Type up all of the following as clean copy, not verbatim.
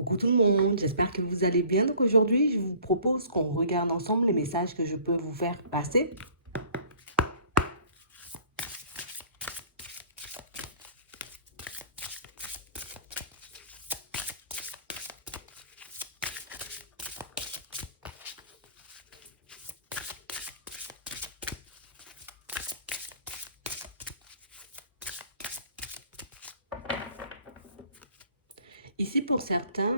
Coucou tout le monde, j'espère que vous allez bien. Donc aujourd'hui, je vous propose qu'on regarde ensemble les messages que je peux vous faire passer. Ici, pour certains,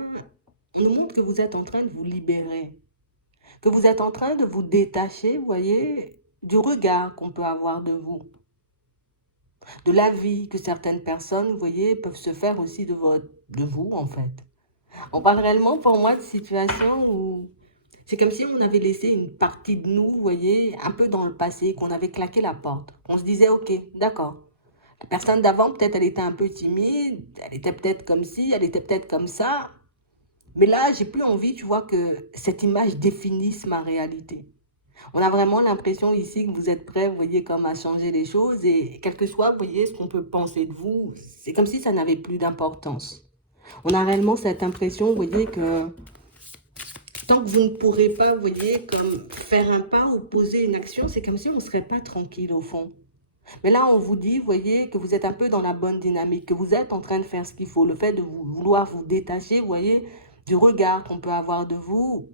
on nous montre que vous êtes en train de vous libérer, que vous êtes en train de vous détacher, vous voyez, du regard qu'on peut avoir de vous, de la vie que certaines personnes, vous voyez, peuvent se faire aussi de vous, en fait. On parle réellement, pour moi, de situations où c'est comme si on avait laissé une partie de nous, vous voyez, un peu dans le passé, qu'on avait claqué la porte. On se disait, ok, d'accord. La personne d'avant, peut-être, elle était un peu timide, elle était peut-être comme ci, elle était peut-être comme ça. Mais là, j'ai plus envie, tu vois, que cette image définisse ma réalité. On a vraiment l'impression ici que vous êtes prêts, vous voyez, comme à changer les choses. Et quel que soit, vous voyez, ce qu'on peut penser de vous, c'est comme si ça n'avait plus d'importance. On a réellement cette impression, vous voyez, que tant que vous ne pourrez pas, vous voyez, comme faire un pas ou poser une action, c'est comme si on ne serait pas tranquille au fond. Mais là, on vous dit, vous voyez, que vous êtes un peu dans la bonne dynamique, que vous êtes en train de faire ce qu'il faut. Le fait de vouloir vous détacher, vous voyez, du regard qu'on peut avoir de vous,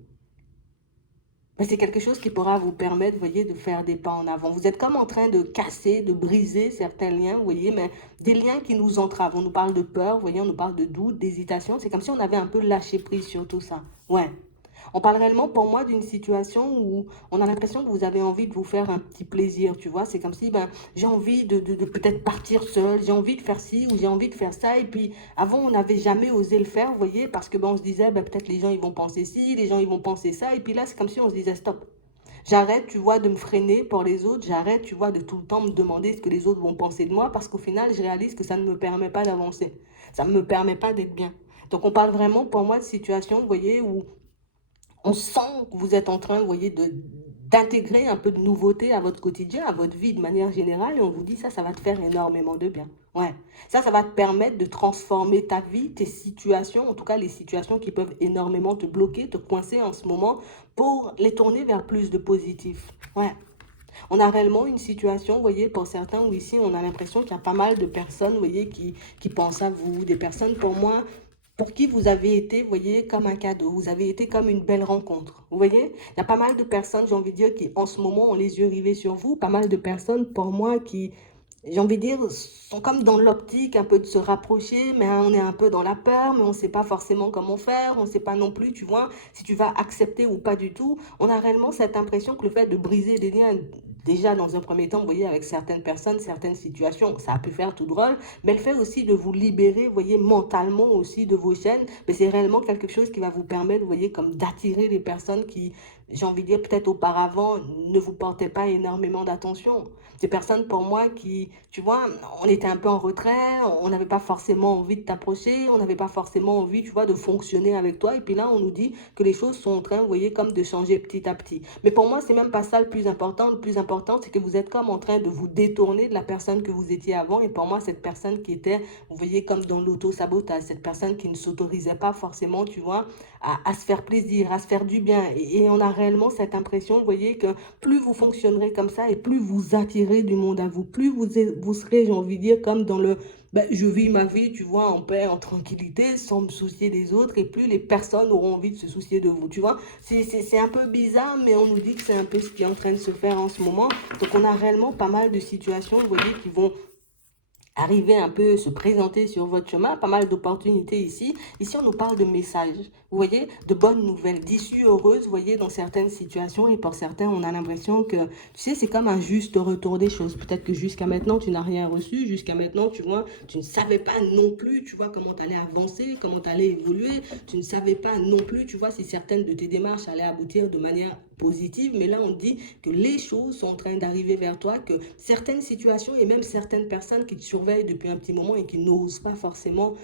ben, c'est quelque chose qui pourra vous permettre, vous voyez, de faire des pas en avant. Vous êtes comme en train de casser, de briser certains liens, vous voyez, mais des liens qui nous entravent. On nous parle de peur, vous voyez, on nous parle de doute, d'hésitation. C'est comme si on avait un peu lâché prise sur tout ça. Ouais. On parle réellement pour moi d'une situation où on a l'impression que vous avez envie de vous faire un petit plaisir, tu vois. C'est comme si ben, j'ai envie de peut-être partir seule, j'ai envie de faire ci ou j'ai envie de faire ça. Et puis avant, on n'avait jamais osé le faire, vous voyez, parce que ben, on se disait ben, peut-être les gens ils vont penser ci, les gens ils vont penser ça. Et puis là, c'est comme si on se disait stop. J'arrête, tu vois, de me freiner pour les autres. J'arrête, tu vois, de tout le temps me demander ce que les autres vont penser de moi parce qu'au final, je réalise que ça ne me permet pas d'avancer. Ça ne me permet pas d'être bien. Donc, on parle vraiment pour moi de situation, vous voyez, où on sent que vous êtes en train, vous voyez, d'intégrer un peu de nouveauté à votre quotidien, à votre vie de manière générale, et on vous dit ça va te faire énormément de bien. Ouais. Ça va te permettre de transformer ta vie, tes situations, en tout cas les situations qui peuvent énormément te bloquer, te coincer en ce moment, pour les tourner vers plus de positif. Ouais. On a réellement une situation, vous voyez, pour certains, où ici, on a l'impression qu'il y a pas mal de personnes, vous voyez, qui pensent à vous, des personnes, pour moi, pour qui vous avez été, vous voyez, comme un cadeau, vous avez été comme une belle rencontre. Vous voyez, il y a pas mal de personnes, j'ai envie de dire, qui en ce moment ont les yeux rivés sur vous, pas mal de personnes, pour moi, qui, j'ai envie de dire, sont comme dans l'optique un peu de se rapprocher, mais on est un peu dans la peur, mais on ne sait pas forcément comment faire, on ne sait pas non plus, tu vois, si tu vas accepter ou pas du tout. On a réellement cette impression que le fait de briser des liens, déjà dans un premier temps, vous voyez, avec certaines personnes, certaines situations, ça a pu faire tout drôle, mais le fait aussi de vous libérer, vous voyez, mentalement aussi de vos chaînes, mais c'est réellement quelque chose qui va vous permettre, vous voyez, comme d'attirer les personnes qui, j'ai envie de dire, peut-être auparavant, ne vous portaient pas énormément d'attention. Ces personnes, pour moi, qui, tu vois, on était un peu en retrait, on n'avait pas forcément envie de t'approcher, on n'avait pas forcément envie, tu vois, de fonctionner avec toi. Et puis là, on nous dit que les choses sont en train, vous voyez, comme de changer petit à petit. Mais pour moi, c'est même pas ça le plus important. Le plus important, c'est que vous êtes comme en train de vous détourner de la personne que vous étiez avant. Et pour moi, cette personne qui était, vous voyez, comme dans l'auto-sabotage, cette personne qui ne s'autorisait pas forcément, tu vois, à se faire plaisir, à se faire du bien. Et on a réellement cette impression, vous voyez, que plus vous fonctionnerez comme ça et plus vous attirez du monde à vous, plus vous serez, j'ai envie de dire, comme dans le ben, je vis ma vie, tu vois, en paix, en tranquillité, sans me soucier des autres, et plus les personnes auront envie de se soucier de vous, tu vois. C'est un peu bizarre, mais on nous dit que c'est un peu ce qui est en train de se faire en ce moment. Donc, on a réellement pas mal de situations, vous voyez, qui vont arriver un peu, se présenter sur votre chemin, pas mal d'opportunités ici. Ici, on nous parle de messages, vous voyez, de bonnes nouvelles, d'issues heureuses, vous voyez, dans certaines situations. Et pour certains, on a l'impression que, tu sais, c'est comme un juste retour des choses. Peut-être que jusqu'à maintenant, tu n'as rien reçu. Jusqu'à maintenant, tu vois, tu ne savais pas non plus, tu vois, comment tu allais avancer, comment tu allais évoluer. Tu ne savais pas non plus, tu vois, si certaines de tes démarches allaient aboutir de manière positive, mais là, on dit que les choses sont en train d'arriver vers toi, que certaines situations et même certaines personnes qui te surveillent depuis un petit moment et qui n'osent pas forcément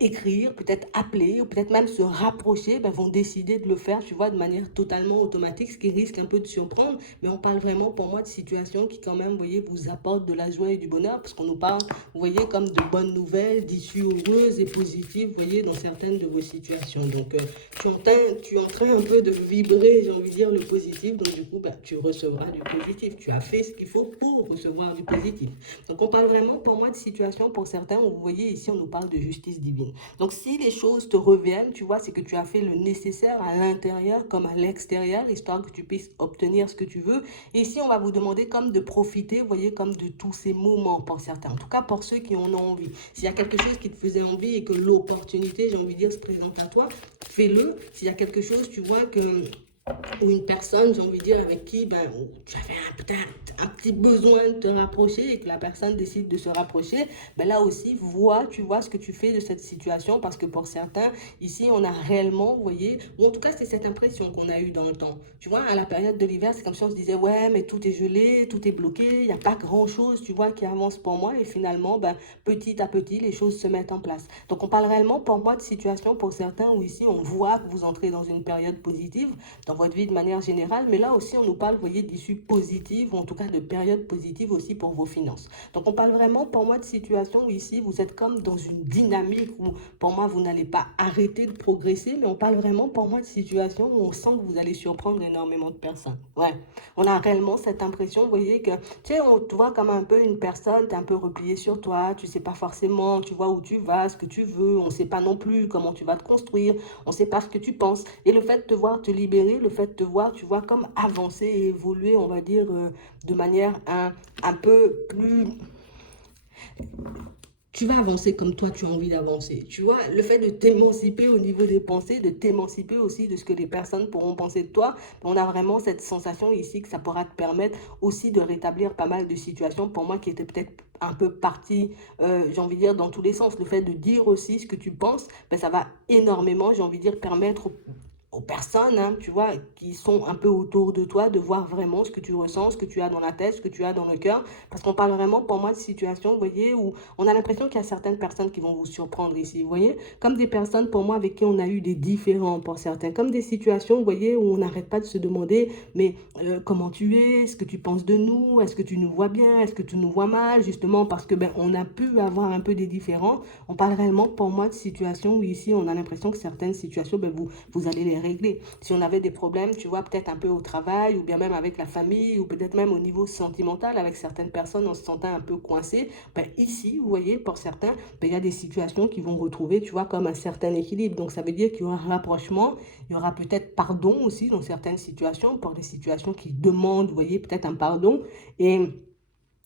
écrire, peut-être appeler, ou peut-être même se rapprocher, ben, vont décider de le faire, tu vois, de manière totalement automatique, ce qui risque un peu de surprendre. Mais on parle vraiment, pour moi, de situations qui, quand même, vous voyez, vous apportent de la joie et du bonheur, parce qu'on nous parle, vous voyez, comme de bonnes nouvelles, d'issues heureuses et positives, vous voyez, dans certaines de vos situations. Donc, tu es en train un peu de vibrer, j'ai envie de dire, le positif. Donc, du coup, ben, tu recevras du positif. Tu as fait ce qu'il faut pour recevoir du positif. Donc, on parle vraiment, pour moi, de situations, pour certains, où vous voyez, ici, on nous parle de justice divine. Donc, si les choses te reviennent, tu vois, c'est que tu as fait le nécessaire à l'intérieur comme à l'extérieur, histoire que tu puisses obtenir ce que tu veux. Et ici, on va vous demander comme de profiter, vous voyez, comme de tous ces moments pour certains. En tout cas, pour ceux qui en ont envie. S'il y a quelque chose qui te faisait envie et que l'opportunité, j'ai envie de dire, se présente à toi, fais-le. S'il y a quelque chose, tu vois, que ou une personne, j'ai envie de dire, avec qui ben, tu avais peut-être un petit besoin de te rapprocher et que la personne décide de se rapprocher, ben là aussi, tu vois ce que tu fais de cette situation parce que pour certains, ici, on a réellement, vous voyez, ou en tout cas, c'est cette impression qu'on a eue dans le temps. Tu vois, à la période de l'hiver, c'est comme si on se disait, ouais, mais tout est gelé, tout est bloqué, il n'y a pas grand-chose, tu vois, qui avance pour moi et finalement, ben, petit à petit, les choses se mettent en place. Donc, on parle réellement pour moi de situation pour certains où ici, on voit que vous entrez dans une période positive, dans votre vie de manière générale, mais là aussi on nous parle, vous voyez, d'issues positives, ou en tout cas de périodes positives aussi pour vos finances. Donc on parle vraiment pour moi de situations où ici vous êtes comme dans une dynamique où pour moi vous n'allez pas arrêter de progresser, mais on parle vraiment pour moi de situations où on sent que vous allez surprendre énormément de personnes. Ouais, on a réellement cette impression, vous voyez, que tu sais, on te voit comme un peu une personne, tu es un peu replié sur toi, tu sais pas forcément, tu vois où tu vas, ce que tu veux, on sait pas non plus comment tu vas te construire, on sait pas ce que tu penses. Et le fait de te voir te libérer, le fait de te voir, tu vois, comme avancer et évoluer, on va dire, de manière un peu plus tu vas avancer comme toi tu as envie d'avancer. Tu vois, le fait de t'émanciper au niveau des pensées, de t'émanciper aussi de ce que les personnes pourront penser de toi, on a vraiment cette sensation ici que ça pourra te permettre aussi de rétablir pas mal de situations pour moi qui étaient peut-être un peu parties, j'ai envie de dire, dans tous les sens. Le fait de dire aussi ce que tu penses, ben, ça va énormément, j'ai envie de dire, permettre aux personnes, hein, tu vois, qui sont un peu autour de toi, de voir vraiment ce que tu ressens, ce que tu as dans la tête, ce que tu as dans le cœur. Parce qu'on parle vraiment, pour moi, de situations, vous voyez, où on a l'impression qu'il y a certaines personnes qui vont vous surprendre ici, vous voyez. Comme des personnes, pour moi, avec qui on a eu des différends, pour certains. Comme des situations, vous voyez, où on n'arrête pas de se demander, mais comment tu es, ce que tu penses de nous, est-ce que tu nous vois bien, est-ce que tu nous vois mal, justement, parce que, ben, on a pu avoir un peu des différends. On parle réellement, pour moi, de situations où ici, on a l'impression que certaines situations, ben, vous allez les régler. Si on avait des problèmes, tu vois, peut-être un peu au travail, ou bien même avec la famille, ou peut-être même au niveau sentimental, avec certaines personnes, on se sentait un peu coincé, ben ici, vous voyez, pour certains, ben, il y a des situations qui vont retrouver, tu vois, comme un certain équilibre. Donc, ça veut dire qu'il y aura un rapprochement, il y aura peut-être pardon aussi dans certaines situations, pour des situations qui demandent, vous voyez, peut-être un pardon. Et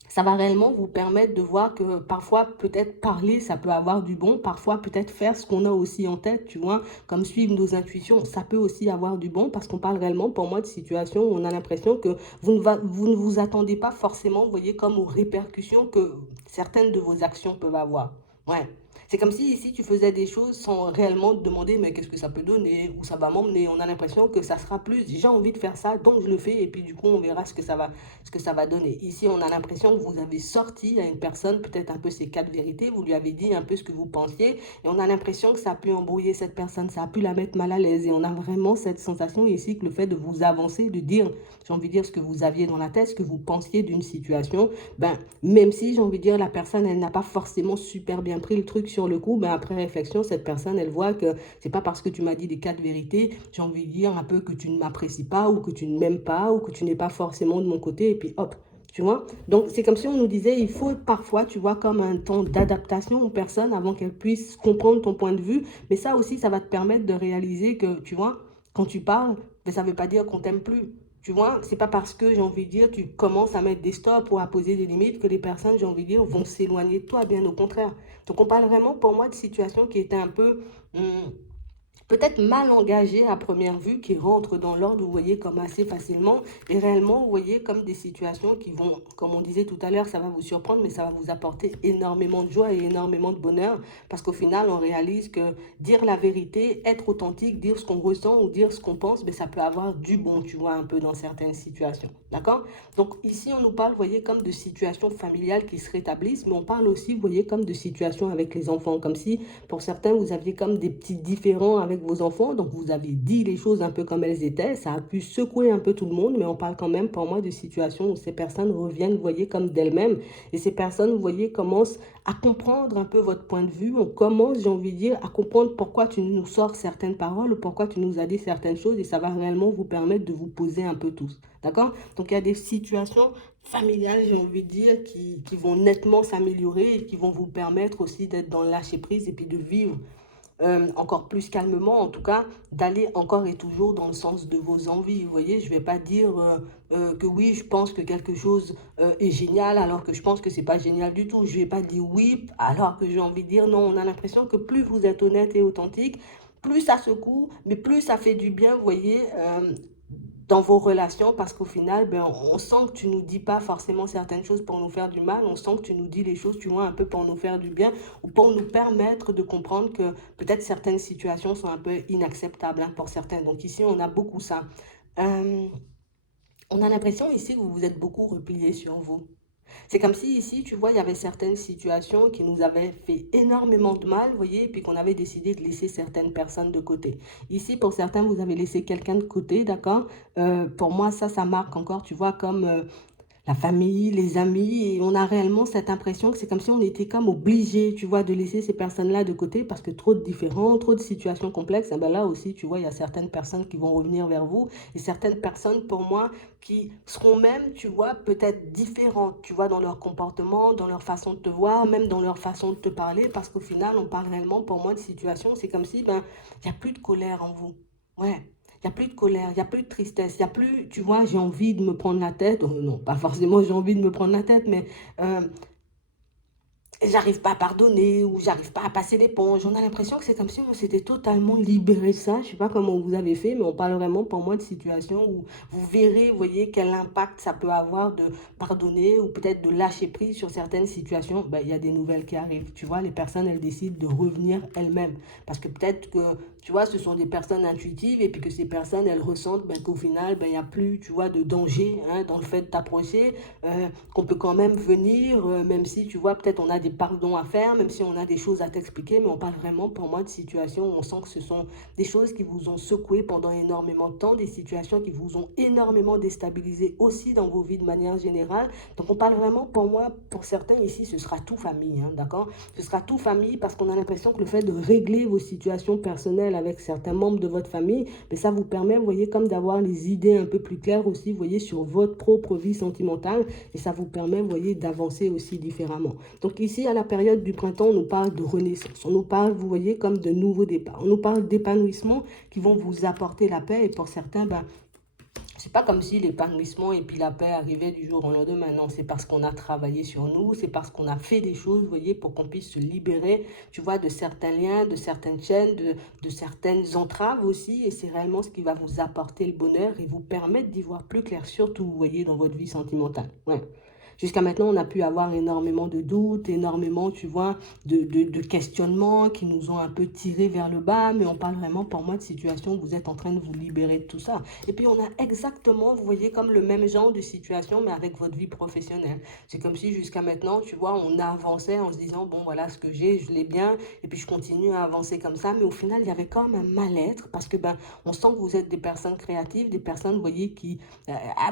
ça va réellement vous permettre de voir que parfois, peut-être parler, ça peut avoir du bon. Parfois, peut-être faire ce qu'on a aussi en tête, tu vois, comme suivre nos intuitions, ça peut aussi avoir du bon parce qu'on parle réellement, pour moi, de situations où on a l'impression que vous ne vous attendez pas forcément, vous voyez, comme aux répercussions que certaines de vos actions peuvent avoir. Ouais. C'est comme si ici tu faisais des choses sans réellement te demander mais qu'est-ce que ça peut donner, où ça va m'emmener. On a l'impression que ça sera plus, j'ai envie de faire ça, donc je le fais et puis du coup on verra ce que ça va donner. Ici, on a l'impression que vous avez sorti à une personne peut-être un peu ses quatre vérités, vous lui avez dit un peu ce que vous pensiez, et on a l'impression que ça a pu embrouiller cette personne, ça a pu la mettre mal à l'aise, et on a vraiment cette sensation ici que le fait de vous avancer, de dire, j'ai envie de dire ce que vous aviez dans la tête, ce que vous pensiez d'une situation, ben, même si j'ai envie de dire la personne, elle n'a pas forcément super bien pris le truc sur le coup, ben, après réflexion, cette personne, elle voit que c'est pas parce que tu m'as dit les quatre vérités, j'ai envie de dire un peu que tu ne m'apprécies pas, ou que tu ne m'aimes pas, ou que tu n'es pas forcément de mon côté, et puis hop, tu vois. Donc, c'est comme si on nous disait, il faut parfois, tu vois, comme un temps d'adaptation aux personnes avant qu'elles puissent comprendre ton point de vue. Mais ça aussi, ça va te permettre de réaliser que, tu vois, quand tu parles, ben, ça ne veut pas dire qu'on t'aime plus. Tu vois, c'est pas parce que, j'ai envie de dire, tu commences à mettre des stops ou à poser des limites que les personnes, j'ai envie de dire, vont s'éloigner de toi, bien au contraire. Donc, on parle vraiment, pour moi, de situations qui étaient un peu peut-être mal engagés à première vue, qui rentrent dans l'ordre, vous voyez, comme assez facilement. Et réellement, vous voyez, comme des situations qui vont, comme on disait tout à l'heure, ça va vous surprendre, mais ça va vous apporter énormément de joie et énormément de bonheur. Parce qu'au final, on réalise que dire la vérité, être authentique, dire ce qu'on ressent ou dire ce qu'on pense, mais ça peut avoir du bon, tu vois, un peu dans certaines situations. D'accord? Donc ici, on nous parle, vous voyez, comme de situations familiales qui se rétablissent, mais on parle aussi, vous voyez, comme de situations avec les enfants, comme si pour certains, vous aviez comme des petits différends avec vos enfants, donc vous avez dit les choses un peu comme elles étaient. Ça a pu secouer un peu tout le monde, mais on parle quand même pour moi de situations où ces personnes reviennent, vous voyez, comme d'elles-mêmes. Et ces personnes, vous voyez, commencent à comprendre un peu votre point de vue. On commence, j'ai envie de dire, à comprendre pourquoi tu nous sors certaines paroles ou pourquoi tu nous as dit certaines choses. Et ça va réellement vous permettre de vous poser un peu tous. D'accord? Donc il y a des situations familiales, j'ai envie de dire, qui vont nettement s'améliorer et qui vont vous permettre aussi d'être dans le lâcher-prise et puis de vivre encore plus calmement, en tout cas, d'aller encore et toujours dans le sens de vos envies. Vous voyez, je ne vais pas dire que oui, je pense que quelque chose est génial alors que je pense que c'est pas génial du tout. Je ne vais pas dire oui alors que j'ai envie de dire non. On a l'impression que plus vous êtes honnête et authentique, plus ça secoue, mais plus ça fait du bien, vous voyez, dans vos relations, parce qu'au final, ben, on sent que tu nous dis pas forcément certaines choses pour nous faire du mal, on sent que tu nous dis les choses, tu vois, un peu pour nous faire du bien, ou pour nous permettre de comprendre que peut-être certaines situations sont un peu inacceptables hein, pour certains. Donc ici, on a beaucoup ça. Euh, on a l'impression ici que vous vous êtes beaucoup replié sur vous. C'est comme si ici, tu vois, il y avait certaines situations qui nous avaient fait énormément de mal, vous voyez, et puis qu'on avait décidé de laisser certaines personnes de côté. Ici, pour certains, vous avez laissé quelqu'un de côté, d'accord? Pour moi, ça marque encore, tu vois, comme la famille, les amis, et on a réellement cette impression que c'est comme si on était comme obligé, tu vois, de laisser ces personnes-là de côté parce que trop de différents, trop de situations complexes. Et ben là aussi, tu vois, il y a certaines personnes qui vont revenir vers vous et certaines personnes, pour moi, qui seront même, tu vois, peut-être différentes, tu vois, dans leur comportement, dans leur façon de te voir, même dans leur façon de te parler, parce qu'au final, on parle réellement, pour moi, de situations, c'est comme si, ben, il n'y a plus de colère en vous. Ouais. Il n'y a plus de colère, il n'y a plus de tristesse, il n'y a plus, tu vois, j'ai envie de me prendre la tête. Non, pas forcément j'ai envie de me prendre la tête, mais euh, j'arrive pas à pardonner ou j'arrive pas à passer l'éponge. On a l'impression que c'est comme si on s'était totalement libéré de ça. Je sais pas comment vous avez fait, mais on parle vraiment pour moi de situation où vous verrez, vous voyez, quel impact ça peut avoir de pardonner ou peut-être de lâcher prise sur certaines situations. Ben, il y a des nouvelles qui arrivent. Tu vois, les personnes, elles décident de revenir elles-mêmes. Parce que peut-être que, tu vois, ce sont des personnes intuitives et puis que ces personnes, elles ressentent ben, qu'au final, ben, il n'y a plus, tu vois, de danger hein, dans le fait de t'approcher, qu'on peut quand même venir, même si, tu vois, peut-être on a des pardons à faire, même si on a des choses à t'expliquer, mais on parle vraiment pour moi de situations où on sent que ce sont des choses qui vous ont secoué pendant énormément de temps, des situations qui vous ont énormément déstabilisé aussi dans vos vies de manière générale. Donc on parle vraiment pour moi, pour certains ici, ce sera tout famille, hein, d'accord? Ce sera tout famille parce qu'on a l'impression que le fait de régler vos situations personnelles avec certains membres de votre famille, mais ça vous permet, vous voyez, comme d'avoir les idées un peu plus claires aussi, vous voyez, sur votre propre vie sentimentale et ça vous permet, vous voyez, d'avancer aussi différemment. Donc ici, à la période du printemps, on nous parle de renaissance, on nous parle, vous voyez, comme de nouveaux départs, on nous parle d'épanouissement qui vont vous apporter la paix et pour certains, ben, c'est pas comme si l'épanouissement et puis la paix arrivaient du jour au lendemain. Non, c'est parce qu'on a travaillé sur nous, c'est parce qu'on a fait des choses, vous voyez, pour qu'on puisse se libérer, tu vois, de certains liens, de certaines chaînes, de certaines entraves aussi. Et c'est réellement ce qui va vous apporter le bonheur et vous permettre d'y voir plus clair, surtout, vous voyez, dans votre vie sentimentale. Ouais. Jusqu'à maintenant, on a pu avoir énormément de doutes, énormément, tu vois, de questionnements qui nous ont un peu tirés vers le bas, mais on parle vraiment pour moi de situation où vous êtes en train de vous libérer de tout ça. Et puis, on a exactement, vous voyez, comme le même genre de situation, mais avec votre vie professionnelle. C'est comme si jusqu'à maintenant, tu vois, on avançait en se disant, bon, voilà ce que j'ai, je l'ai bien, et puis je continue à avancer comme ça, mais au final, il y avait quand même un mal-être, parce que, ben, on sent que vous êtes des personnes créatives, des personnes, vous voyez, qui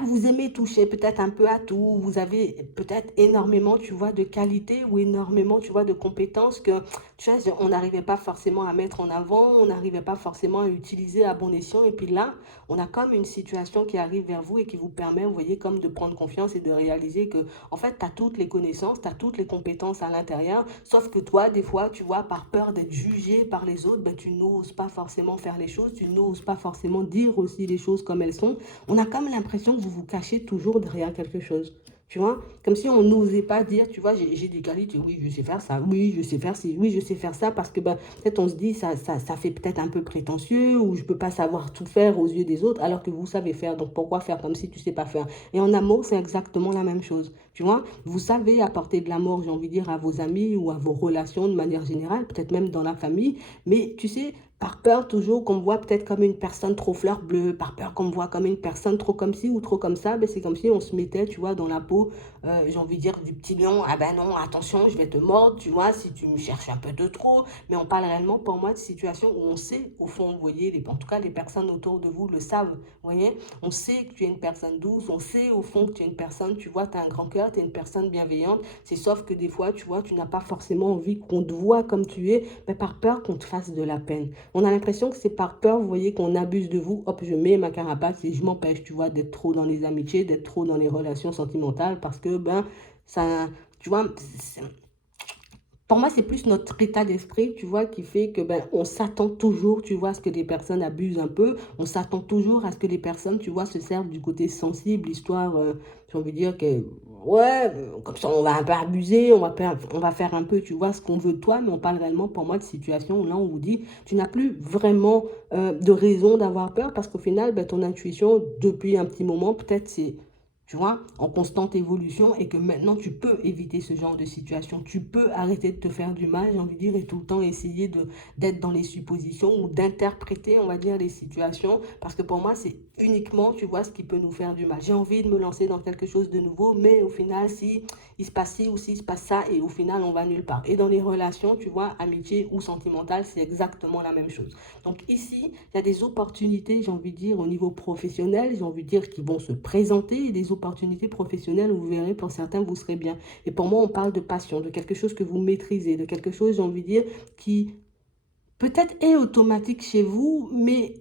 vous aimez toucher peut-être un peu à tout, vous avez peut-être énormément, tu vois, de qualités ou énormément, tu vois, de compétences que, tu vois, on n'arrivait pas forcément à mettre en avant, on n'arrivait pas forcément à utiliser à bon escient. Et puis là, on a comme une situation qui arrive vers vous et qui vous permet, vous voyez, comme de prendre confiance et de réaliser que, en fait, tu as toutes les connaissances, tu as toutes les compétences à l'intérieur, sauf que toi, des fois, tu vois, par peur d'être jugé par les autres, ben, tu n'oses pas forcément faire les choses, tu n'oses pas forcément dire aussi les choses comme elles sont. On a comme l'impression que vous vous cachez toujours derrière quelque chose. Tu vois? Comme si on n'osait pas dire, tu vois, j'ai des qualités, oui, je sais faire ça, oui, je sais faire ci, oui, je sais faire ça, parce que ben, peut-être on se dit, ça fait peut-être un peu prétentieux, ou je peux pas savoir tout faire aux yeux des autres, alors que vous savez faire, donc pourquoi faire comme si tu sais pas faire? Et en amour, c'est exactement la même chose, tu vois? Vous savez apporter de l'amour, j'ai envie de dire, à vos amis ou à vos relations de manière générale, peut-être même dans la famille, mais tu sais, par peur toujours qu'on me voit peut-être comme une personne trop fleur bleue, par peur qu'on me voit comme une personne trop comme ci ou trop comme ça, ben c'est comme si on se mettait, tu vois, dans la peau, j'ai envie de dire, du petit lion. Ah ben non, attention, je vais te mordre, tu vois, si tu me cherches un peu de trop. Mais on parle réellement, pour moi, de situations où on sait, au fond, vous voyez, en tout cas, les personnes autour de vous le savent, vous voyez. On sait que tu es une personne douce, on sait, au fond, que tu es une personne, tu vois, tu as un grand cœur, tu es une personne bienveillante. C'est sauf que des fois, tu vois, tu n'as pas forcément envie qu'on te voit comme tu es, mais par peur qu'on te fasse de la peine. On a l'impression que c'est par peur, vous voyez, qu'on abuse de vous. Hop, je mets ma carapace et je m'empêche, tu vois, d'être trop dans les amitiés, d'être trop dans les relations sentimentales parce que, ben, ça, tu vois, pour moi, c'est plus notre état d'esprit, tu vois, qui fait que, ben, on s'attend toujours, tu vois, à ce que des personnes abusent un peu. On s'attend toujours à ce que les personnes, tu vois, se servent du côté sensible, histoire, j'ai envie de dire que, ouais, comme ça, on va un peu abuser, on va faire un peu, tu vois, ce qu'on veut de toi, mais on parle réellement, pour moi, de situation où là, on vous dit, tu n'as plus vraiment de raison d'avoir peur parce qu'au final, ben, ton intuition, depuis un petit moment, peut-être, c'est tu vois, en constante évolution et que maintenant tu peux éviter ce genre de situation. Tu peux arrêter de te faire du mal, j'ai envie de dire, et tout le temps essayer d'être dans les suppositions ou d'interpréter, on va dire, les situations. Parce que pour moi, c'est uniquement, tu vois, ce qui peut nous faire du mal. J'ai envie de me lancer dans quelque chose de nouveau, mais au final, si il se passe ci ou si il se passe ça, et au final, on va nulle part. Et dans les relations, tu vois, amitié ou sentimentale, c'est exactement la même chose. Donc ici, il y a des opportunités, j'ai envie de dire, au niveau professionnel, j'ai envie de dire, qui vont se présenter, et des opportunités professionnelles où vous verrez, pour certains, vous serez bien. Et pour moi, on parle de passion, de quelque chose que vous maîtrisez, de quelque chose, j'ai envie de dire, qui peut-être est automatique chez vous, mais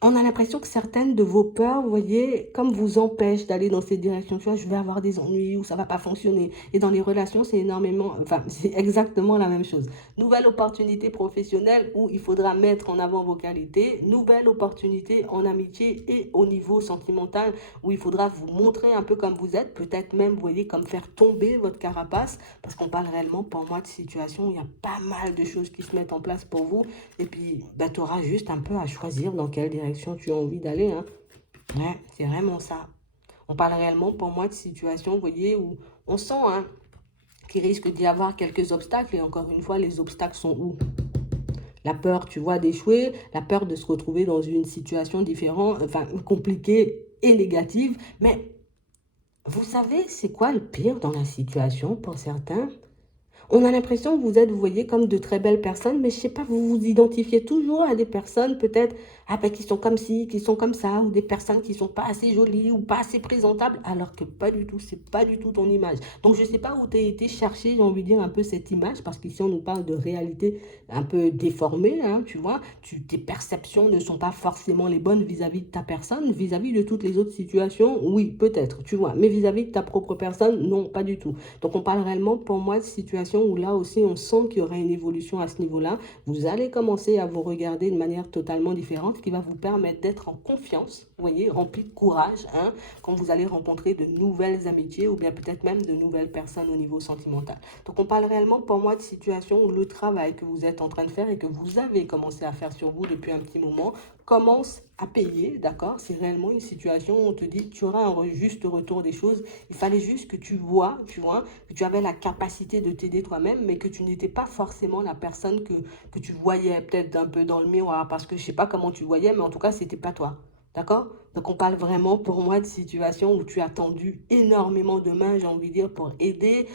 on a l'impression que certaines de vos peurs, vous voyez, comme vous empêchent d'aller dans cette direction. Tu vois, je vais avoir des ennuis ou ça va pas fonctionner. Et dans les relations, c'est énormément, enfin, c'est exactement la même chose. Nouvelle opportunité professionnelle où il faudra mettre en avant vos qualités. Nouvelle opportunité en amitié et au niveau sentimental où il faudra vous montrer un peu comme vous êtes. Peut-être même, vous voyez, comme faire tomber votre carapace. Parce qu'on parle réellement, pour moi, de situations où il y a pas mal de choses qui se mettent en place pour vous. Et puis, bah, tu auras juste un peu à choisir dans quelle direction tu as envie d'aller, hein. Ouais, c'est vraiment ça. On parle réellement, pour moi, de situations, vous voyez, où on sent hein, qu'il risque d'y avoir quelques obstacles. Et encore une fois, les obstacles sont où? La peur, tu vois, d'échouer, la peur de se retrouver dans une situation différente, enfin, compliquée et négative. Mais vous savez, c'est quoi le pire dans la situation pour certains? On a l'impression que vous êtes, vous voyez, comme de très belles personnes, mais je sais pas, vous vous identifiez toujours à des personnes peut-être ah ben, qui sont comme ci, qui sont comme ça, ou des personnes qui sont pas assez jolies ou pas assez présentables, alors que pas du tout, c'est pas du tout ton image. Donc je sais pas où tu as été chercher, j'ai envie de dire, un peu cette image, parce qu'ici on nous parle de réalité un peu déformée, hein, tu vois, tes perceptions ne sont pas forcément les bonnes vis-à-vis de ta personne, vis-à-vis de toutes les autres situations, oui, peut-être, tu vois, mais vis-à-vis de ta propre personne, non, pas du tout. Donc on parle réellement pour moi de situations où là aussi on sent qu'il y aura une évolution à ce niveau-là. Vous allez commencer à vous regarder de manière totalement différente, ce qui va vous permettre d'être en confiance, vous voyez, rempli de courage, hein, quand vous allez rencontrer de nouvelles amitiés ou bien peut-être même de nouvelles personnes au niveau sentimental. Donc on parle réellement pour moi de situations où le travail que vous êtes en train de faire et que vous avez commencé à faire sur vous depuis un petit moment commence à payer, d'accord? C'est réellement une situation où on te dit tu auras un juste retour des choses. Il fallait juste que tu vois, que tu avais la capacité de t'aider toi-même, mais que tu n'étais pas forcément la personne que tu voyais peut-être un peu dans le miroir, parce que je sais pas comment tu voyais, mais en tout cas, c'était pas toi. D'accord? Donc, on parle vraiment pour moi de situation où tu as tendu énormément de mains, j'ai envie de dire, pour aider.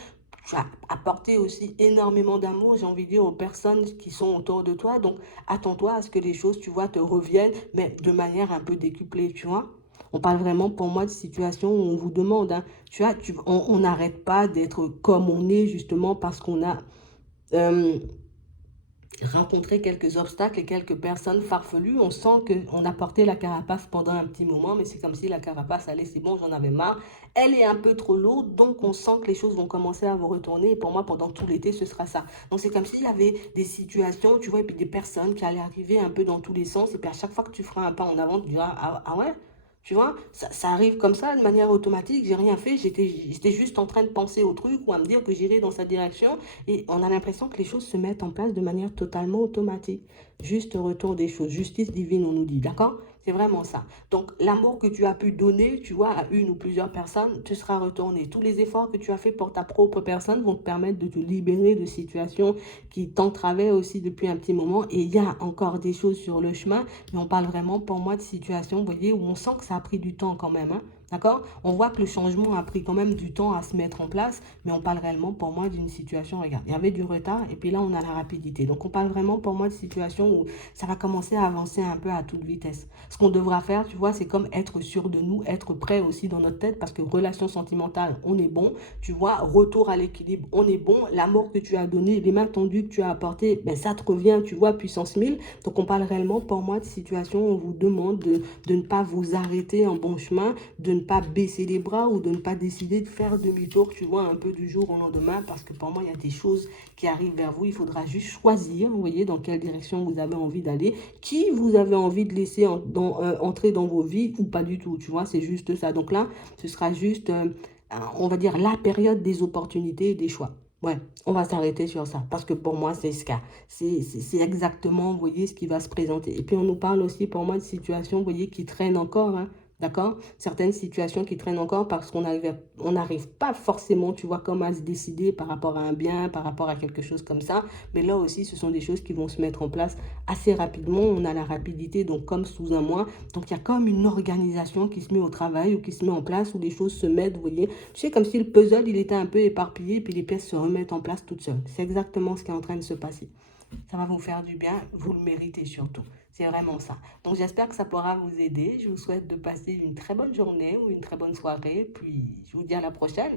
Tu as apporté aussi énormément d'amour, j'ai envie de dire, aux personnes qui sont autour de toi. Donc, attends-toi à ce que les choses, tu vois, te reviennent, mais de manière un peu décuplée, tu vois. On parle vraiment pour moi de situation où on vous demande, hein, tu vois, on n'arrête pas d'être comme on est justement parce qu'on a euh, rencontré quelques obstacles et quelques personnes farfelues. On sent qu'on a porté la carapace pendant un petit moment, mais c'est comme si la carapace, allez, c'est bon, j'en avais marre. Elle est un peu trop lourde, donc on sent que les choses vont commencer à vous retourner. Et pour moi, pendant tout l'été, ce sera ça. Donc c'est comme s'il y avait des situations, tu vois, et puis des personnes qui allaient arriver un peu dans tous les sens. Et puis à chaque fois que tu feras un pas en avant, tu diras, ah, ah ouais? Tu vois, ça arrive comme ça, de manière automatique, j'ai rien fait, j'étais juste en train de penser au truc ou à me dire que j'irais dans sa direction et on a l'impression que les choses se mettent en place de manière totalement automatique. Juste retour des choses, justice divine, on nous dit, d'accord? C'est vraiment ça. Donc, l'amour que tu as pu donner, tu vois, à une ou plusieurs personnes, te sera retourné. Tous les efforts que tu as fait pour ta propre personne vont te permettre de te libérer de situations qui t'entravaient aussi depuis un petit moment. Et il y a encore des choses sur le chemin, mais on parle vraiment pour moi de situation, vous voyez, où on sent que ça a pris du temps quand même, hein, d'accord? On voit que le changement a pris quand même du temps à se mettre en place, mais on parle réellement pour moi d'une situation, regarde, il y avait du retard et puis là on a la rapidité. Donc on parle vraiment pour moi de situation où ça va commencer à avancer un peu à toute vitesse. Ce qu'on devra faire, tu vois, c'est comme être sûr de nous, être prêt aussi dans notre tête parce que relation sentimentale, on est bon, tu vois, retour à l'équilibre, on est bon, l'amour que tu as donné, les mains tendues que tu as apportées, ben ça te revient, tu vois, puissance 1000. Donc on parle réellement pour moi de situation où on vous demande de ne pas vous arrêter en bon chemin, de ne pas baisser les bras ou de ne pas décider de faire demi-tour, tu vois, un peu du jour au lendemain, parce que pour moi, il y a des choses qui arrivent vers vous. Il faudra juste choisir, vous voyez, dans quelle direction vous avez envie d'aller, qui vous avez envie de laisser entrer dans vos vies ou pas du tout, tu vois, c'est juste ça. Donc là, ce sera juste, on va dire, la période des opportunités et des choix. Ouais, on va s'arrêter sur ça, parce que pour moi, c'est ce cas. C'est exactement, vous voyez, ce qui va se présenter. Et puis, on nous parle aussi, pour moi, de situations, vous voyez, qui traînent encore, hein, d'accord? Certaines situations qui traînent encore parce qu'on on n'arrive pas forcément, tu vois, comme à se décider par rapport à un bien, par rapport à quelque chose comme ça. Mais là aussi, ce sont des choses qui vont se mettre en place assez rapidement. On a la rapidité, donc comme sous un mois. Donc, il y a comme une organisation qui se met au travail ou qui se met en place où les choses se mettent, vous voyez. Tu sais, comme si le puzzle, il était un peu éparpillé, puis les pièces se remettent en place toutes seules. C'est exactement ce qui est en train de se passer. Ça va vous faire du bien, vous le méritez surtout. C'est vraiment ça. Donc j'espère que ça pourra vous aider. Je vous souhaite de passer une très bonne journée ou une très bonne soirée. Puis je vous dis à la prochaine.